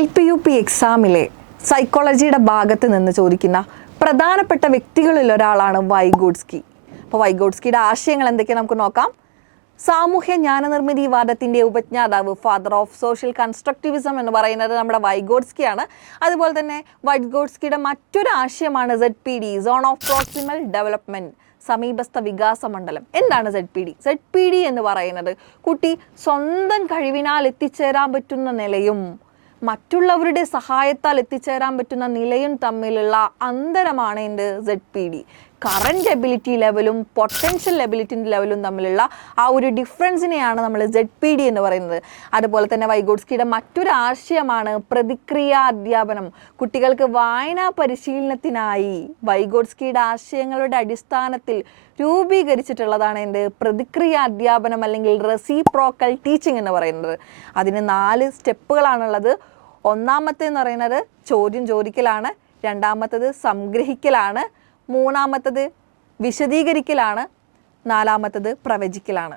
LP-UP എക്സാമിലെ സൈക്കോളജിയുടെ ഭാഗത്ത് നിന്ന് ചോദിക്കുന്ന പ്രധാനപ്പെട്ട വ്യക്തികളിൽ ഒരാളാണ് വൈഗോട്സ്കി. അപ്പോൾ വൈഗോട്സ്കിയുടെ ആശയങ്ങൾ എന്തൊക്കെയാണ് നമുക്ക് നോക്കാം. സാമൂഹ്യ ജ്ഞാനനിർമ്മിതിവാദത്തിൻ്റെ ഉപജ്ഞാതാവ്, ഫാദർ ഓഫ് സോഷ്യൽ കൺസ്ട്രക്റ്റിവിസം എന്ന് പറയുന്നത് നമ്മുടെ വൈഗോട്സ്കിയാണ്. അതുപോലെ തന്നെ വൈഗോട്സ്കിയുടെ മറ്റൊരു ആശയമാണ് ZPD, zone of proximal development, സമീപസ്ഥ വികാസ മണ്ഡലം. എന്താണ് ZPD എന്ന് പറയുന്നത് കുട്ടി സ്വന്തം കഴിവിനാൽ എത്തിച്ചേരാൻ പറ്റുന്ന നിലയും മറ്റുള്ളവരുടെ സഹായത്താൽ എത്തിച്ചേരാൻ പറ്റുന്ന നിലയും തമ്മിലുള്ള അന്തരമാണ് ZPD. കറൻറ്റ് എബിലിറ്റി ലെവലും പൊട്ടൻഷ്യൽ എബിലിറ്റി ലെവലും തമ്മിലുള്ള ആ ഒരു ഡിഫറൻസിനെയാണ് നമ്മൾ ZPD എന്ന് പറയുന്നത്. അതുപോലെ തന്നെ വൈഗോട്സ്കിയുടെ മറ്റൊരു ആശയമാണ് പ്രതിക്രിയാ അധ്യാപനം. കുട്ടികൾക്ക് വായനാ പരിശീലനത്തിനായി വൈഗോട്സ്കിയുടെ ആശയങ്ങളുടെ അടിസ്ഥാനത്തിൽ രൂപീകരിച്ചിട്ടുള്ളതാണ് പ്രതിക്രിയാ അധ്യാപനം അല്ലെങ്കിൽ റെസിപ്രോക്കൽ ടീച്ചിങ് എന്ന് പറയുന്നത്. അതിന് 4 സ്റ്റെപ്പുകളാണുള്ളത്. ഒന്നാമത്തേന്ന് പറയുന്നത് ചോദ്യം ചോദിക്കലാണ്, രണ്ടാമത്തത് സംഗ്രഹിക്കലാണ്, മൂന്നാമത്തത് വിശദീകരിക്കലാണ്, നാലാമത്തത് പ്രവചിക്കലാണ്.